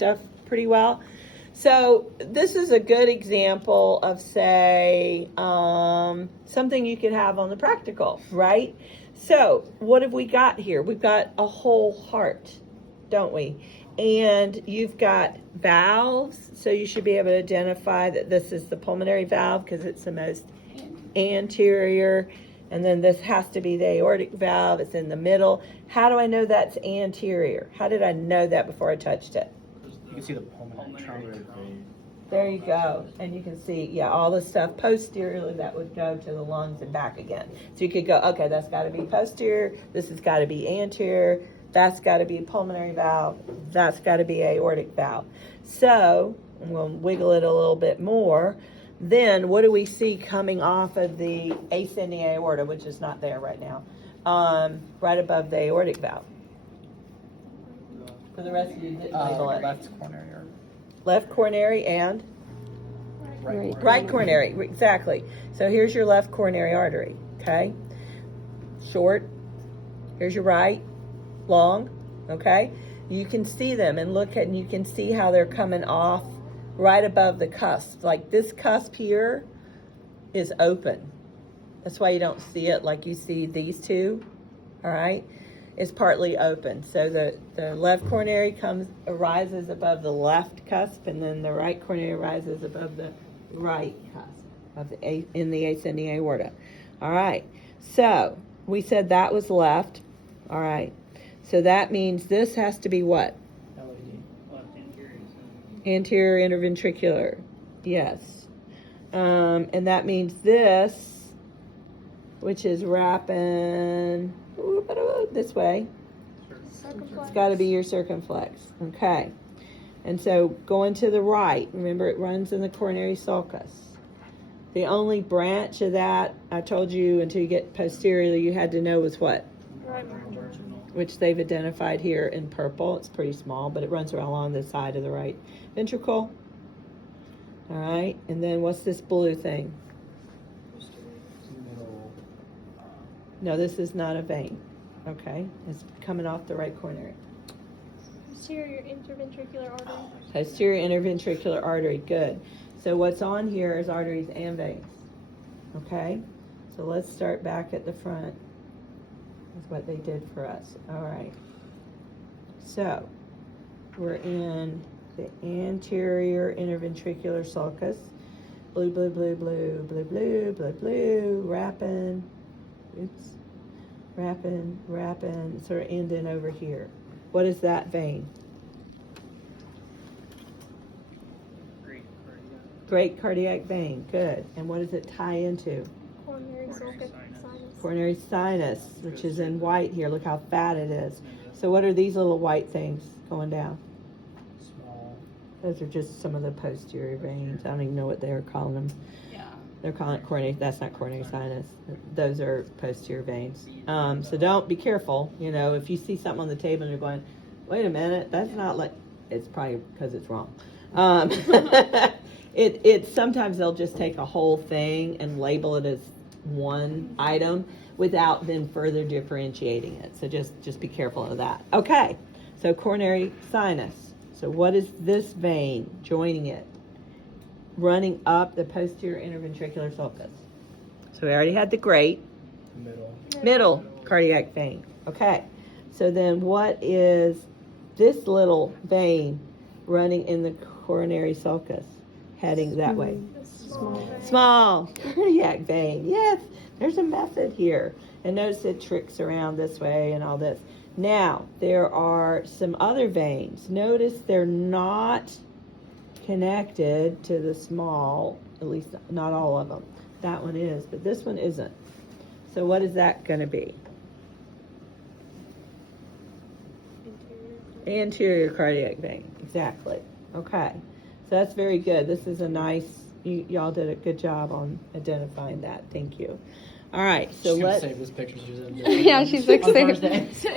stuff pretty well. So this is a good example of, say, something you could have on the practical, right? So what have we got here? We've got a whole heart, don't we? And you've got valves, so you should be able to identify that this is the pulmonary valve because it's the most anterior. And then this has to be the aortic valve. It's in the middle. How do I know that's anterior? How did I know that before I touched it? You can see the pulmonary trunk. There you go. And you can see, yeah, all the stuff posteriorly that would go to the lungs and back again. So you could go, okay, that's got to be posterior. This has got to be anterior. That's got to be pulmonary valve. That's got to be aortic valve. So I'm going to wiggle it a little bit more. Then what do we see coming off of the ascending aorta, which is not there right now, right above the aortic valve? For the rest of you, label it. Left coronary. Left coronary and? Right coronary, exactly. So here's your left coronary artery, okay? Short. Here's your right. Long, okay? You can see them and look at, and you can see how they're coming off right above the cusp. Like this cusp here is open. That's why you don't see it like you see these two, all right? It's partly open. So the left coronary arises above the left cusp, and then the right coronary rises above the right cusp in the ascending aorta. All right. So we said that was left. All right. So that means this has to be what? Anterior interventricular. Yes. And that means this, which is wrapping this way. It's got to be your circumflex. Okay. And so going to the right, remember it runs in the coronary sulcus. The only branch of that, I told you until you get posteriorly, you had to know was what? Right. Which they've identified here in purple. It's pretty small, but it runs around along the side of the right ventricle. All right. And then what's this blue thing? No, this is not a vein. Okay. It's coming off the right coronary. Posterior interventricular artery. Posterior interventricular artery. Good. So what's on here is arteries and veins. Okay. So let's start back at the front. That's what they did for us. All right. So we're in the anterior interventricular sulcus. Blue, blue, blue, blue, blue, blue, blue, blue, wrapping. Oops. Wrapping, sort of ending over here. What is that vein? Great cardiac vein. Good. And what does it tie into? Coronary sulcus sinus. Coronary sinus, which is in white here. Look how fat it is. So what are these little white things going down? Small. Those are just some of the posterior veins. I don't even know what they're calling them. They're calling it coronary. That's not coronary sinus. Those are posterior veins. So don't be careful. You know, if you see something on the table and you're going, wait a minute, that's not like, it's probably because it's wrong. It sometimes they'll just take a whole thing and label it as one item without then further differentiating it. So just be careful of that. Okay. So coronary sinus. So what is this vein joining it? Running up the posterior interventricular sulcus. So we already had the great. Middle cardiac vein. Okay. So then what is this little vein running in the coronary sulcus heading that way? Small cardiac vein. Yes. There's a method here. And notice it tricks around this way and all this. Now, there are some other veins. Notice they're not connected to the small, at least not all of them. That one is, but this one isn't. So what is that going to be? Anterior cardiac vein. Exactly. Okay. So that's very good. This is a nice, y'all did a good job on identifying that. Thank you. All right. So let's save this picture. Yeah, she's like, on Thursday.